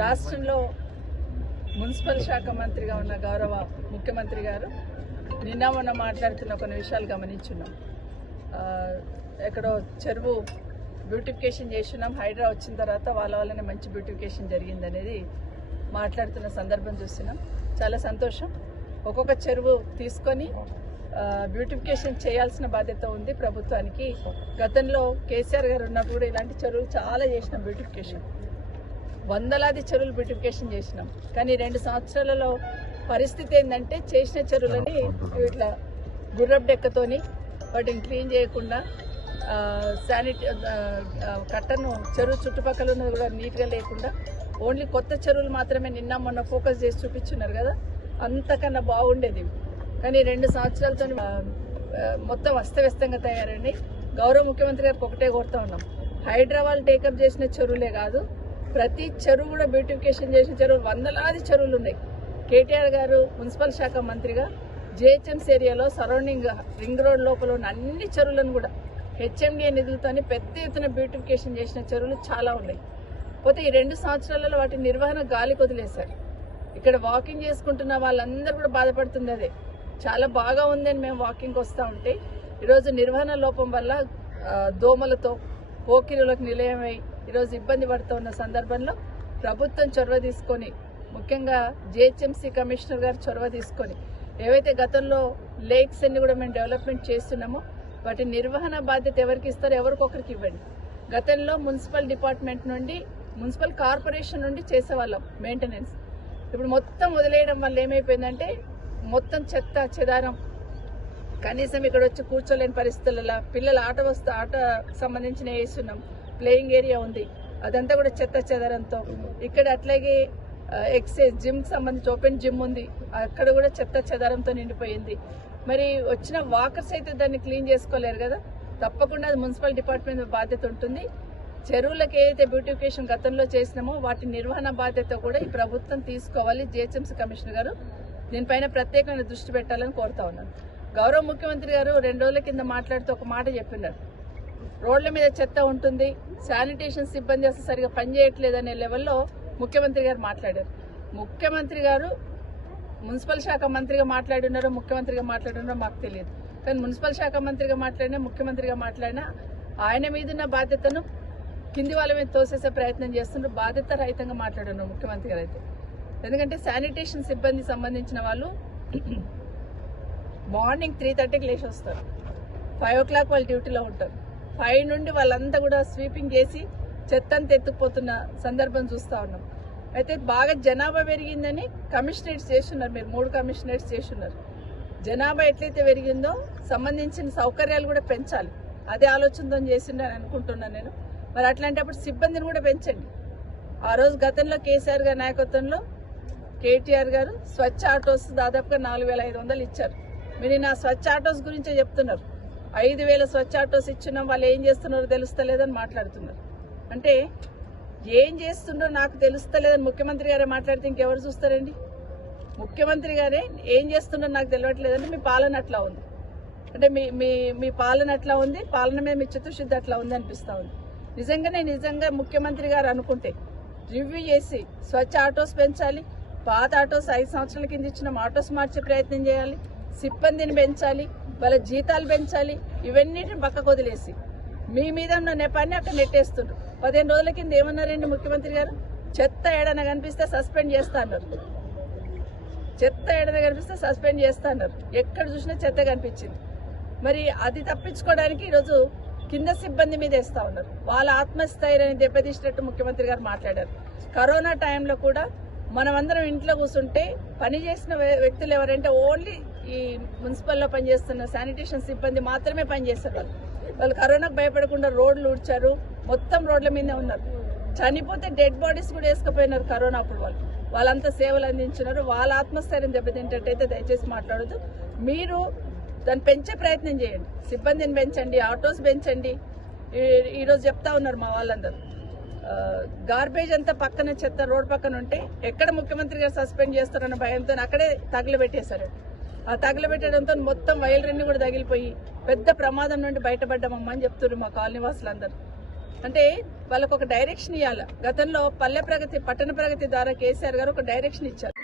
రాష్ట్రంలో మున్సిపల్ శాఖ మంత్రిగా ఉన్న గౌరవ ముఖ్యమంత్రి గారు నిన్న మొన్న మాట్లాడుతున్న కొన్ని విషయాలు గమనించున్నాం. ఎక్కడో చెరువు బ్యూటిఫికేషన్ చేస్తున్నాం, హైడ్రా వచ్చిన తర్వాత వాళ్ళ వల్లనే మంచి బ్యూటిఫికేషన్ జరిగిందనేది మాట్లాడుతున్న సందర్భం చూస్తున్నాం. చాలా సంతోషం. ఒక్కొక్క చెరువు తీసుకొని బ్యూటిఫికేషన్ చేయాల్సిన బాధ్యత ఉంది ప్రభుత్వానికి. గతంలో కేసీఆర్ గారు ఉన్నప్పుడు ఇలాంటి చెరువులు చాలా చేసినాం బ్యూటిఫికేషన్, వందలాది చెరువులు బ్యూటిఫికేషన్ చేసినాం. కానీ 2 సంవత్సరాలలో పరిస్థితి ఏంటంటే చేసిన చెరువులని ఇట్లా గుర్రపు డెక్కతోని వాటిని క్లీన్ చేయకుండా కట్టను చెరువు చుట్టుపక్కల ఉన్నది కూడా నీట్గా లేకుండా ఓన్లీ కొత్త చెరువులు మాత్రమే నిన్న మొన్న ఫోకస్ చేసి చూపించున్నారు కదా, అంతకన్నా బాగుండేది. కానీ 2 సంవత్సరాలతో మొత్తం అస్తవ్యస్తంగా తయారండి. గౌరవ ముఖ్యమంత్రి గారికి ఒకటే కోరుతా ఉన్నాం, హైదరాబాద్ టేకప్ చేసిన చెరువులే కాదు, ప్రతి చెరువు కూడా బ్యూటిఫికేషన్ చేసిన చెరువులు వందలాది చెరువులు ఉన్నాయి. కేటీఆర్ గారు మున్సిపల్ శాఖ మంత్రిగా జిహెచ్ఎంసీ ఏరియాలో సరౌండింగ్ రింగ్ రోడ్ లోపల ఉన్న అన్ని చెరువులను కూడా హెచ్ఎండిఏ నిధులతోని పెద్ద ఎత్తున బ్యూటిఫికేషన్ చేసిన చెరువులు చాలా ఉన్నాయి. పోతే ఈ 2 సంవత్సరాలలో వాటి నిర్వహణ గాలికి వదిలేశారు. ఇక్కడ వాకింగ్ చేసుకుంటున్న వాళ్ళందరూ కూడా బాధపడుతుంది అదే. చాలా బాగా ఉందని మేము వాకింగ్కి వస్తూ ఉంటే ఈరోజు నిర్వహణ లోపం వల్ల దోమలతో పోకిరులకు నిలయమై ఈరోజు ఇబ్బంది పడుతూ ఉన్న సందర్భంలో ప్రభుత్వం చొరవ తీసుకొని, ముఖ్యంగా జిహెచ్ఎంసీ కమిషనర్ గారు చొరవ తీసుకొని ఏవైతే గతంలో లేక్స్ అన్ని కూడా మేము డెవలప్మెంట్ చేస్తున్నామో వాటి నిర్వహణ బాధ్యత ఎవరికి ఇస్తారో ఎవరికొకరికి ఇవ్వండి. గతంలో మున్సిపల్ డిపార్ట్మెంట్ నుండి, మున్సిపల్ కార్పొరేషన్ నుండి చేసేవాళ్ళం మెయింటెనెన్స్. ఇప్పుడు మొత్తం వదిలేయడం వల్ల ఏమైపోయిందంటే మొత్తం చెత్త చెదారం, కనీసం ఇక్కడ వచ్చి కూర్చోలేని పరిస్థితులలో పిల్లల ఆట సంబంధించిన వేస్తున్నాం, ప్లేయింగ్ ఏరియా ఉంది, అదంతా కూడా చెత్త చెదారంతో. ఇక్కడ అట్లాగే ఎక్సైజ్ జిమ్కి సంబంధించి ఓపెన్ జిమ్ ఉంది, అక్కడ కూడా చెత్త చెదారంతో నిండిపోయింది. మరి వచ్చిన వాకర్స్ అయితే దాన్ని క్లీన్ చేసుకోలేరు కదా, తప్పకుండా అది మున్సిపల్ డిపార్ట్మెంట్ బాధ్యత ఉంటుంది. చెరువులకు ఏదైతే బ్యూటిఫికేషన్ గతంలో చేసినామో వాటి నిర్వహణ బాధ్యత కూడా ఈ ప్రభుత్వం తీసుకోవాలి. జిహెచ్ఎంసీ కమిషనర్ గారు దీనిపైన ప్రత్యేకమైన దృష్టి పెట్టాలని కోరుతా ఉన్నాను. గౌరవ ముఖ్యమంత్రి గారు 2 రోజుల కింద మాట్లాడుతూ ఒక మాట చెప్పినారు, రోడ్ల మీద చెత్త ఉంటుంది, శానిటేషన్ సిబ్బంది అసలు సరిగా పనిచేయట్లేదు అనే లెవెల్లో ముఖ్యమంత్రి గారు మాట్లాడారు. ముఖ్యమంత్రి గారు మున్సిపల్ శాఖ మంత్రిగా మాట్లాడినారో ముఖ్యమంత్రిగా మాట్లాడినారో మాకు తెలియదు. కానీ మున్సిపల్ శాఖ మంత్రిగా మాట్లాడినా ముఖ్యమంత్రిగా మాట్లాడినా ఆయన మీదున్న బాధ్యతను కింది వాళ్ళ మీద తోసేసే ప్రయత్నం చేస్తున్నారు. బాధ్యత రహితంగా మాట్లాడున్నారు ముఖ్యమంత్రి గారు అయితే. ఎందుకంటే శానిటేషన్ సిబ్బంది సంబంధించిన వాళ్ళు మార్నింగ్ 3:30కి లేచి వస్తారు, 5 o'clock వాళ్ళు డ్యూటీలో ఉంటారు. 5 నుండి వాళ్ళంతా కూడా స్వీపింగ్ చేసి చెత్తంతా ఎత్తుకుపోతున్న సందర్భం చూస్తూ ఉన్నాం. అయితే బాగా జనాభా పెరిగిందని కమిషనరేట్స్ చేస్తున్నారు, మీరు 3 కమిషనరేట్స్ చేస్తున్నారు. జనాభా ఎట్లయితే పెరిగిందో సంబంధించిన సౌకర్యాలు కూడా పెంచాలి, అదే ఆలోచనతో చేసిందని అనుకుంటున్నాను నేను. మరి అట్లాంటప్పుడు సిబ్బందిని కూడా పెంచండి. ఆ రోజు గతంలో కేసీఆర్ గారి నాయకత్వంలో కేటీఆర్ గారు స్వచ్ఛ ఆటోస్ దాదాపుగా 4,500 ఇచ్చారు. మీరు నా స్వచ్ఛ ఆటోస్ గురించే చెప్తున్నారు. 5,000 స్వచ్ఛ ఆటోస్ ఇచ్చినాం, వాళ్ళు ఏం చేస్తున్నారో తెలుస్తలేదని మాట్లాడుతున్నారు. అంటే ఏం చేస్తుండో నాకు తెలుస్తలేదని ముఖ్యమంత్రి గారే మాట్లాడితే ఇంకెవరు చూస్తారండి? ముఖ్యమంత్రి గారే ఏం చేస్తుండో నాకు తెలియట్లేదంటే మీ పాలన అట్లా ఉంది, అంటే మీ పాలన అట్లా ఉంది, పాలన మీద మీ చిత్తశుద్ధి అట్లా ఉంది అనిపిస్తూ ఉంది. నిజంగా ముఖ్యమంత్రి గారు అనుకుంటే రివ్యూ చేసి స్వచ్ఛ ఆటోస్ పెంచాలి, పాత ఆటోస్ 5 సంవత్సరాల కింద ఇచ్చిన ఆటోస్ మార్చే ప్రయత్నం చేయాలి, సిబ్బందిని పెంచాలి, వాళ్ళ జీతాలు పెంచాలి. ఇవన్నిటిని పక్కకు వదిలేసి మీ మీద ఉన్న నెపాన్ని అక్కడ నెట్టేస్తున్నారు. 15 రోజుల కింద ఏమన్నారండి ముఖ్యమంత్రి గారు? చెత్త ఏడన కనిపిస్తే సస్పెండ్ చేస్తా అన్నారు. చెత్త ఏడన కనిపిస్తే సస్పెండ్ చేస్తా అన్నారు. ఎక్కడ చూసినా చెత్త కనిపించింది. మరి అది తప్పించుకోవడానికి ఈరోజు కింద సిబ్బంది మీద వేస్తా ఉన్నారు. వాళ్ళ ఆత్మస్థైర్యాన్ని దెబ్బతీసినట్టు ముఖ్యమంత్రి గారు మాట్లాడారు. కరోనా టైంలో కూడా మనమందరం ఇంట్లో కూర్చుంటే పని చేసిన వ్యక్తులు ఎవరంటే ఓన్లీ ఈ మున్సిపల్లో పనిచేస్తున్న శానిటేషన్ సిబ్బంది మాత్రమే పనిచేస్తారు. వాళ్ళు కరోనాకు భయపడకుండా రోడ్లు ఊడ్చారు, మొత్తం రోడ్ల మీదే ఉన్నారు. చనిపోతే డెడ్ బాడీస్ కూడా వేసుకుపోయినారు కరోనా అప్పుడు. వాళ్ళంతా సేవలు అందించినారు. వాళ్ళ ఆత్మస్థైర్యం దెబ్బతింటట్టయితే దయచేసి మాట్లాడద్దు. మీరు దాన్ని పెంచే ప్రయత్నం చేయండి, సిబ్బందిని పెంచండి, ఆటోస్ పెంచండి. ఈరోజు చెప్తా ఉన్నారు మా వాళ్ళందరూ, గార్బేజ్ అంతా పక్కన చెత్త రోడ్ పక్కన ఉంటే ఎక్కడ ముఖ్యమంత్రి గారు సస్పెండ్ చేస్తారన్న భయంతో అక్కడే తగలబెట్టేశారు. ఆ తగలబెట్టడంతో మొత్తం వైర్లన్నీ కూడా తగిలిపోయి పెద్ద ప్రమాదం నుండి బయటపడ్డామమ్మా అని చెప్తున్నారు మా కాలనీ వాసులందరూ. అంటే వాళ్ళకు ఒక డైరెక్షన్ ఇవ్వాలి. గతంలో పల్లె ప్రగతి, పట్టణ ప్రగతి ద్వారా కేసీఆర్ గారు ఒక డైరెక్షన్ ఇచ్చారు.